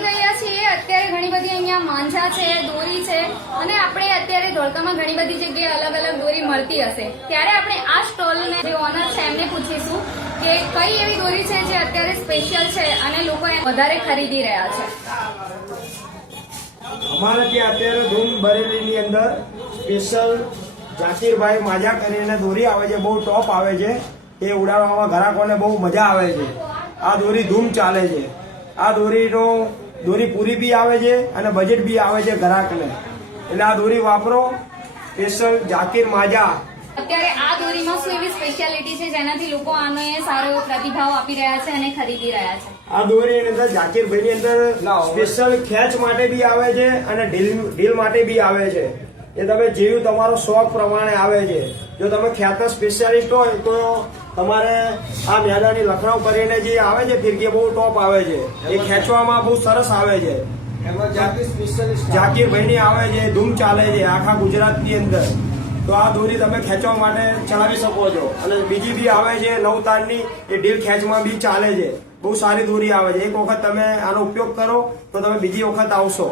પહોંચી ગયા છીએ અત્યારે ઘણી બધી અહીંયા માંજા છે, દોરી છે અને આપણે અત્યારે ધોળકામાં ઘણી બધી જગ્યાએ અલગ અલગ દોરી મળતી હશે, ત્યારે આપણે આ સ્ટોલને જે ઓનર છે એમને પૂછીશું કે કઈ એવી દોરી છે જે અત્યારે સ્પેશિયલ છે અને લોકો વધારે ખરીદી રહ્યા છે। અમારે ત્યાં અત્યારે ધૂમ બરેલીની અંદર સ્પેશિયલ જાકીરભાઈ માજા કરીને દોરી આવે છે, બહુ ટોપ આવે છે, એ ઉડાડવામાં ગ્રાહકોને બહુ મજા આવે છે। આ દોરી ધૂમ ચાલે છે। આ દોરી પૂરી બી આવે છે અને બજેટ બી આવે છે ગ્રાહકને, એટલે આ દોરી વાપરો, સ્પેશિયલ જાકીર માજા। અત્યારે આ દોરીમાં શું એવી સ્પેશિયાલિટી છે જેનાથી લોકો આનો સારો એવો પ્રતિભાવ આપી રહ્યા છે અને ખરીદી રહ્યા છે? આ દોરીની અંદર જાકીરભાઈની અંદર સ્પેશિયલ ખેંચ માટે બી આવે છે અને ઢીલ માટે બી આવે છે। એ તમે જેવું તમારો શોખ પ્રમાણે આવે છે। જો તમે ખેંચતા સ્પેશિયાલિસ્ટ હોય તો તમારે આ મેદાની લખનઉ કરીને જે આવે છે ફિરકી બહુ ટોપ આવે છે, એ ખેંચવામાં બહુ સરસ આવે છે। એમાં જાકીરભાઈની આવે છે, ધૂમ ચાલે છે આખા ગુજરાતની અંદર। તો આ દોરી તમે ખેંચવા માટે ચલાવી શકો છો। અને બીજી બી આવે છે 9 તારની, એ ઢીલ ખેંચમાં બી ચાલે છે, બહુ સારી દોરી આવે છે। એક વખત તમે આનો ઉપયોગ કરો તો તમે બીજી વખત આવશો।